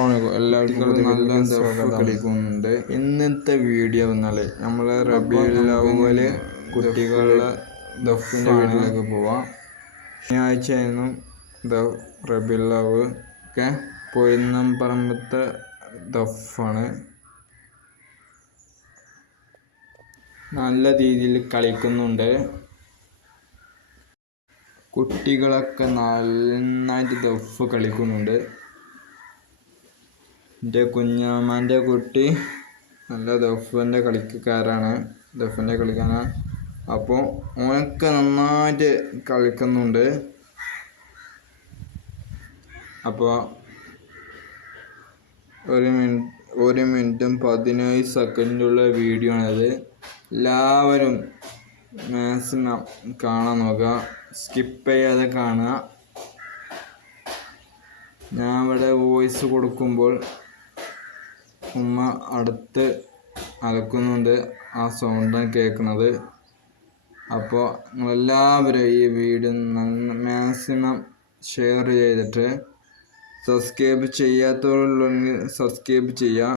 എല്ലാവർക്കും നല്ല കളിക്കുന്നുണ്ട്. ഇന്നത്തെ വീഡിയോ എന്നാൽ നമ്മളെ റബിയുലവൽ കുട്ടികളുടെ ദഫിന്റെ വീട്ടിലേക്ക് പോവാം. ശനിയാഴ്ചയായിരുന്നു ദ- റബിയുലവ് ഒക്കെ. പൊരുന്നം പറമ്പത്തെ ദഫാണ്. നല്ല രീതിയിൽ കളിക്കുന്നുണ്ട്. കുട്ടികളൊക്കെ നന്നായിട്ട് ദഫ് കളിക്കുന്നുണ്ട്. എന്റെ കുഞ്ഞാമാന്റെ കുട്ടി നല്ല ദഫിന്റെ കളിക്കാരാണ് ദഫിന്റെ കളിക്കാനാണ് അപ്പോൾ ഓനൊക്കെ നന്നായിട്ട് കളിക്കുന്നുണ്ട്. അപ്പോൾ ഒരു മിനിറ്റ് ഒരു മിനിറ്റും പതിനേഴ് സെക്കൻഡുള്ള വീഡിയോ ആണത്. എല്ലാവരും മാക്സിമം കാണാൻ നോക്കുക. സ്കിപ്പ് ചെയ്യാതെ കാണുക. ഞാൻ ഇവിടെ വോയിസ് കൊടുക്കുമ്പോൾ ഉമ്മ അടുത്ത് അലക്കുന്നുണ്ട്. ആ സൗണ്ടാണ് കേൾക്കുന്നത്. അപ്പോൾ നിങ്ങളെല്ലാവരും ഈ വീഡിയോ മാക്സിമം ഷെയർ ചെയ്തിട്ട് സബ്സ്ക്രൈബ് ചെയ്യാത്തവരുണ്ടെങ്കിൽ സബ്സ്ക്രൈബ് ചെയ്യുക